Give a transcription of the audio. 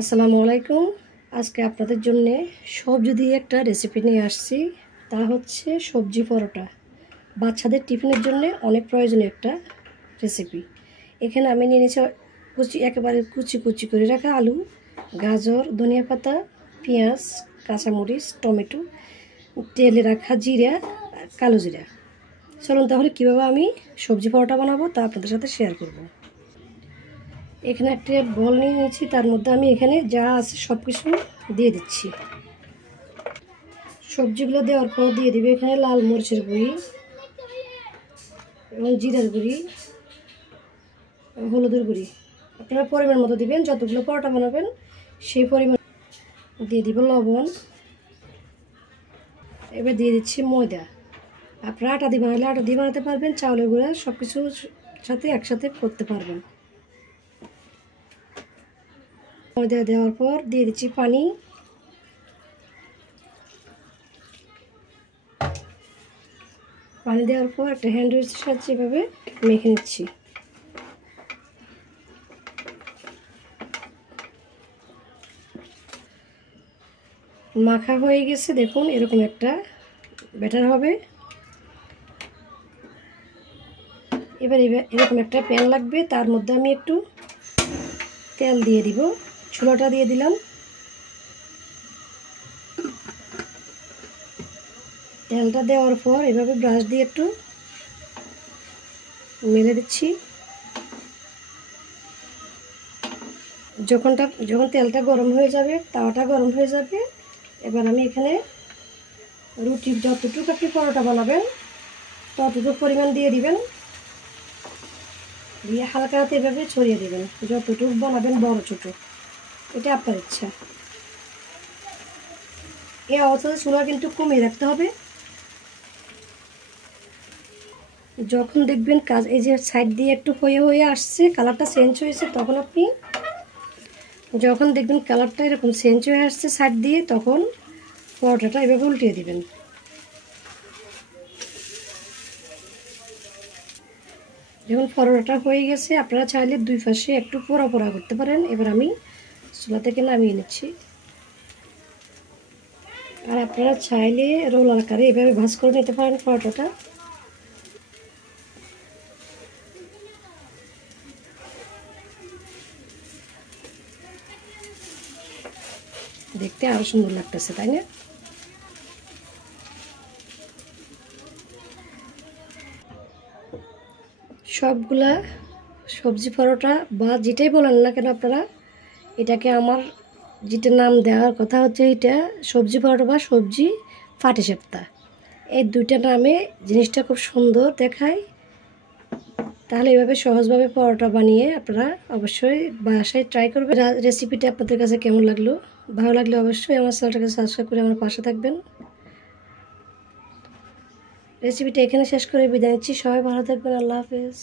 আসসালামু আলাইকুম। আজকে আপনাদের জন্য সবজি দিয়ে একটা রেসিপি নিয়ে আসছি। তা হচ্ছে সবজি পরোটা। বাচ্চাদের টিফিনের জন্য অনেক প্রয়োজনীয় একটা রেসিপি। এখানে আমি নিয়ে নিয়েছি একেবারে কুচি কুচি করে রাখা আলু, গাজর, ধনিয়া পাতা, পেঁয়াজ, কাঁচামরিচ, টমেটো, তেলে রাখা জিরা, কালো জিরা। চলুন তাহলে কীভাবে আমি সবজি পরোটা বানাবো তা আপনাদের সাথে শেয়ার করব। এখানে একটা বল নিয়ে নিয়েছি, তার মধ্যে আমি এখানে যা আছে সব কিছু দিয়ে দিচ্ছি। সবজিগুলো দেওয়ার পর দিয়ে দিবে এখানে লাল মরিচের গুঁড়ি এবং জিরার গুঁড়ি, হলুদের গুঁড়ি। আপনারা পরিমাণ মতো দিবেন, যতগুলো পরোটা বানাবেন সেই পরিমাণ। দিয়ে দিব লবণ। এবার দিয়ে দিচ্ছি ময়দা। আপনারা আটা দিয়ে বানালে আটা দিয়ে বানাতে পারবেন, চাউলের গুঁড়া সব কিছুর সাথে একসাথে করতে পারবেন। ময়দা দেওয়ার পর দিয়ে দিচ্ছি পানি। পানি দেওয়ার পর একটা হ্যান্ড উইচের সাহায্যে এভাবে মেখে নিচ্ছি। মাখা হয়ে গেছে, দেখুন এরকম একটা ব্যাটার হবে। এবার এরকম একটা প্যান লাগবে, তার মধ্যে আমি একটু তেল দিয়ে দিব। চুলাটা দিয়ে দিলাম। তেলটা দেওয়ার পর এভাবে ব্রাশ দিয়ে একটু মেলে দিচ্ছি। যখন তেলটা গরম হয়ে যাবে, তাওয়াটা গরম হয়ে যাবে, এবার আমি এখানে রুটির যতটুকু আপনি পরোটা বানাবেন ততটুকু পরিমাণ দিয়ে দিবেন। দিয়ে হালকা হাতে এভাবে ছড়িয়ে দেবেন। যতটুকু বানাবেন, বড় ছোটো এটা আপনার ইচ্ছা। এই অবস্থাতে চুলা কিন্তু কমিয়ে রাখতে হবে। যখন দেখবেন এই যে সাইড দিয়ে একটু হয়ে হয়ে আসছে, কালারটা চেঞ্জ হয়েছে, তখন আপনি যখন দেখবেন কালারটা এরকম চেঞ্জ হয়ে আসছে সাইড দিয়ে, তখন পরোটাটা এভাবে উল্টিয়ে দিবেন। যখন পরোটাটা হয়ে গেছে, আপনারা চাইলে দুই পাশে একটু পোড়া পোড়া করতে পারেন। এবার আমি চুলা থেকে নামিয়ে নিচ্ছি। আর আপনারা চাইলে রোল আকারে এভাবে ভাঁজ করে নিতে পারেন পরোটাটা। দেখতে আরো সুন্দর লাগতেছে, তাই না? সবগুলা সবজি পরোটা বা যেটাই বলেন না কেন আপনারা, এটাকে আমার যেটা নাম দেওয়ার কথা হচ্ছে, এটা সবজি পরোটা বা সবজি পাটিসাপটা। এই দুইটা নামে জিনিসটা খুব সুন্দর দেখায়। তাহলে এইভাবে সহজভাবে পরোটা বানিয়ে আপনারা অবশ্যই বাসায় ট্রাই করবেন। রেসিপিটা আপনাদের কাছে কেমন লাগলো? ভালো লাগলে অবশ্যই আমার চ্যানেলটাকে সাবস্ক্রাইব করে আমার পাশে থাকবেন। রেসিপিটা এখানে শেষ করে বিদায় নিচ্ছি। সবাই ভালো থাকবেন। আল্লাহ হাফেজ।